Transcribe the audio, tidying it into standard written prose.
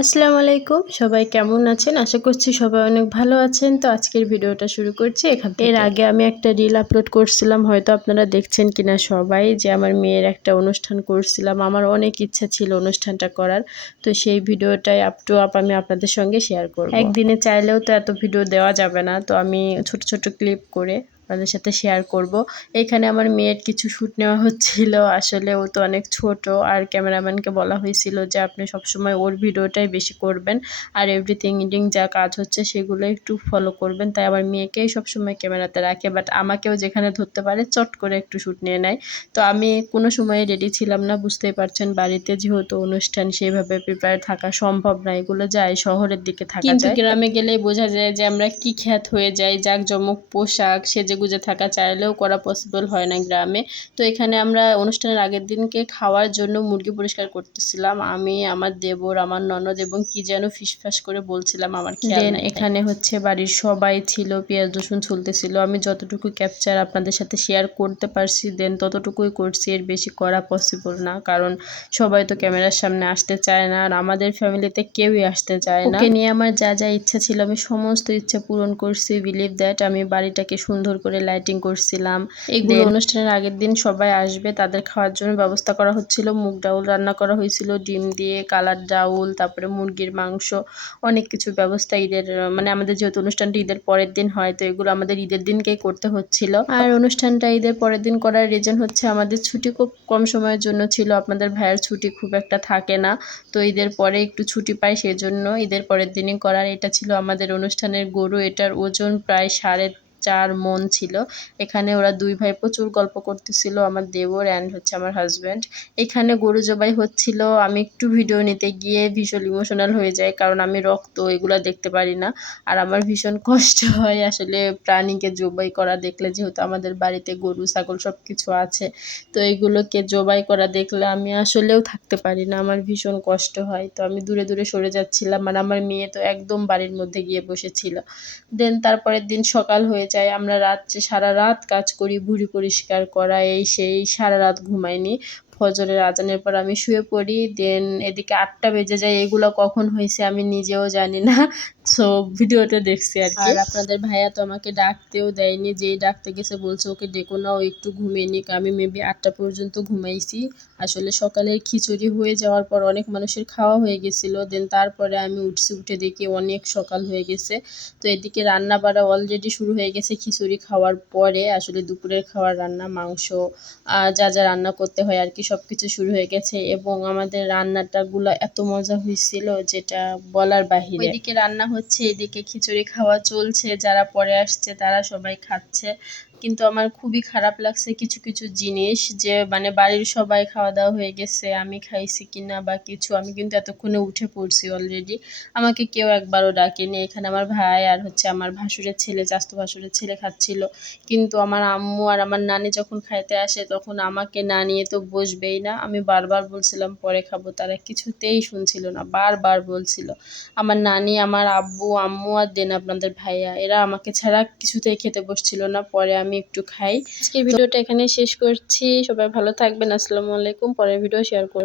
আসসালামু আলাইকুম, সবাই কেমন আছেন? আশা করছি সবাই অনেক ভালো আছেন। তো আজকের ভিডিওটা শুরু করছি এখান থেকে। এর আগে আমি একটা রিল আপলোড করছিলাম, হয়তো আপনারা দেখছেন কিনা সবাই, যে আমার মেয়ের একটা অনুষ্ঠান করছিলাম। আমার অনেক ইচ্ছা ছিল অনুষ্ঠানটা করার, তো সেই ভিডিওটাই আপ টু আপ আমি আপনাদের সঙ্গে শেয়ার করব। একদিনে চাইলেও তো এত ভিডিও দেওয়া যাবে না, তো আমি ছোট ছোট ক্লিপ করে আপনাদের সাথে শেয়ার করব। এখানে আমার মেয়ের কিছু শ্যুট নেওয়া হচ্ছিল। আসলে ও তো অনেক ছোট, আর ক্যামেরাম্যানকে বলা হয়েছিল যে আপনি সবসময় ওর ভিডিওটাই বেশি করবেন, আর এভরিথিং যা কাজ হচ্ছে সেগুলো একটু ফলো করবেন। তাই আমার মেয়েকেই সবসময় ক্যামেরাতে রাখে, বাট আমাকেও যেখানে ধরতে পারে চট করে একটু শ্যুট নিয়ে নেয়। তো আমি কোনো সময় রেডি ছিলাম না, বুঝতেই পারছেন, বাড়িতে যেহেতু অনুষ্ঠান সেভাবে প্রিপেয়ার থাকা সম্ভব না। এগুলো যায় শহরের দিকে থাকা যায়, কিন্তু গ্রামে গেলেই বোঝা যায় যে আমরা কি খ্যাত হয়ে যাই। জাঁকজমক পোশাক, সেজেগুজে থাকা চাইলেও করা পসিবল হয় না গ্রামে। তো এখানে আমরা অনুষ্ঠানের আগের দিনকে খাওয়ার জন্য মুরগি পরিষ্কার করতেছিলাম আমি, আমার দেবর, আমার ননদ, এবং কি যেন ফিসফাস করে বলছিলাম আমার খেয়াল নাই। এখানে হচ্ছে বাড়ির সবাই ছিল, পেঁয়াজ রসুন চলতেছিল। আমি যতটুকু ক্যাপচার আপনাদের সাথে শেয়ার করতে পারছি দেন ততটুকুই করছি, এর বেশি করা পসিবল না, কারণ সবাই তো ক্যামেরার সামনে আসতে চায় না, আর আমাদের ফ্যামিলিতে কেউই আসতে চায় না। ওকে নিয়ে আমার যা যা ইচ্ছা ছিল আমি সমস্ত ইচ্ছা পূরণ করছি। বিলিভ দ্যাট আমি বাড়িটাকে সুন্দর করে লাইটিং করছিলাম। এগুলো অনুষ্ঠানের আগের দিন সবাই আসবে, তাদের খাওয়ার জন্য ব্যবস্থা করা হচ্ছিল। মুগ ডাউল রান্না করা হয়েছিল ডিম দিয়ে, কালার ডাউল, তারপরে মুরগির মাংস, অনেক কিছু ব্যবস্থা ঈদের, মানে আমাদের যেহেতু অনুষ্ঠানটা ঈদের পরের দিন হয়, তো এগুলো আমাদের ঈদের দিনকেই করতে হচ্ছিল। আর অনুষ্ঠানটা ঈদের পরের দিন করার রিজন হচ্ছে আমাদের ছুটি খুব কম সময়ের জন্য ছিল। আপনাদের ভাইয়ের ছুটি খুব একটা থাকে না, তো ঈদের পরে একটু ছুটি পাই, সেই জন্য ঈদের পরের দিনই করার। এটা ছিল আমাদের অনুষ্ঠানের গরু। এটার ওজন প্রায় 4.5 মণ ছিল। এখানে ওরা দুই ভাই প্রচুর গল্প করতেছিল, আমার দেবর অ্যান্ড হচ্ছে আমার হাজব্যান্ড। এখানে গরু জবাই হচ্ছিল। আমি একটু ভিডিও নিতে গিয়ে ভীষণ ইমোশনাল হয়ে যাই, কারণ আমি রক্ত এগুলো দেখতে পারি না, আর আমার ভীষণ কষ্ট হয় আসলে প্রাণীকে জবাই করা দেখলে। যেহেতু আমাদের বাড়িতে গরু ছাগল সব কিছু আছে, তো এগুলোকে জবাই করা দেখলে আমি আসলেও থাকতে পারি না, আমার ভীষণ কষ্ট হয়। তো আমি দূরে দূরে সরে যাচ্ছিলাম, আর আমার মেয়ে তো একদম বাড়ির মধ্যে গিয়ে বসেছিল। দেন তারপরের দিন সকাল হয়ে যায়। আমরা সারা রাত কাজ করি, ভুঁড়ি পরিষ্কার করা, এই সেই, সারা রাত ঘুমাইনি। ফজরের আজানের পর আমি শুয়ে পড়ি। দেন এদিকে 8টা বেজে যায়। এগুলো কখন হয়েছে আমি নিজেও জানি না, সো ভিডিওতে দেখছি আর কি। আর আপনাদের ভাইয়া তো আমাকে ডাকতেও দেয়নি, যেই ডাকতে গেছে বলছে ওকে ডেকো না, ও একটু ঘুমিয়ে নিক। আমি মেবি 8টা পর্যন্ত ঘুমাইছি। আসলে সকালের খিচুড়ি হয়ে যাওয়ার পর অনেক মানুষের খাওয়া হয়ে গেছিল। দেন তারপরে আমি উঠছি, উঠে দেখি অনেক সকাল হয়ে গেছে। তো এদিকে রান্না বাড়া অলরেডি শুরু হয়ে গেছে। খিচুড়ি খাওয়ার পরে আসলে দুপুরের খাওয়ার রান্না, মাংস, যা যা রান্না করতে হয় আর কি, সব কিছু শুরু হয়ে গেছে। এবং আমাদের রান্নাটাগুলো এত মজা হয়েছিল যেটা বলার বাহিরে। এদিকে রান্না হচ্ছে, এদিকে খিচুড়ি খাওয়া চলছে, যারা পরে আসছে তারা সবাই খাচ্ছে। কিন্তু আমার খুবই খারাপ লাগছে কিছু কিছু জিনিস, যে মানে বাড়ির সবাই খাওয়া দাওয়া হয়ে গেছে, আমি খাইছি কিনা বা কিছু, আমি কিন্তু এতক্ষণে উঠে পড়ছি অলরেডি, আমাকে কেউ একবারও ডাকেনি। এখানে আমার ভাই আর হচ্ছে আমার ভাসুরের ছেলে, চাচাতো ভাসুরের ছেলে খাচ্ছিল, কিন্তু আমার আম্মু আর আমার নানি যখন খাইতে আসে তখন আমাকে না নিয়ে তো বসবেই না। আমি বারবার বলছিলাম পরে খাবো, তারা কিছুতেই শুনছিল না, বারবার বলছিল। আমার নানি, আমার আব্বু, আম্মু, আর দেন আপনাদের ভাইয়া, এরা আমাকে ছাড়া কিছুতেই খেতে বসছিল না। পরে আমি একটু খাই। আজকের ভিডিওটা এখানে শেষ করছি। সবাই ভালো থাকবেন। আসসালামু আলাইকুম। পরের ভিডিও শেয়ার করব।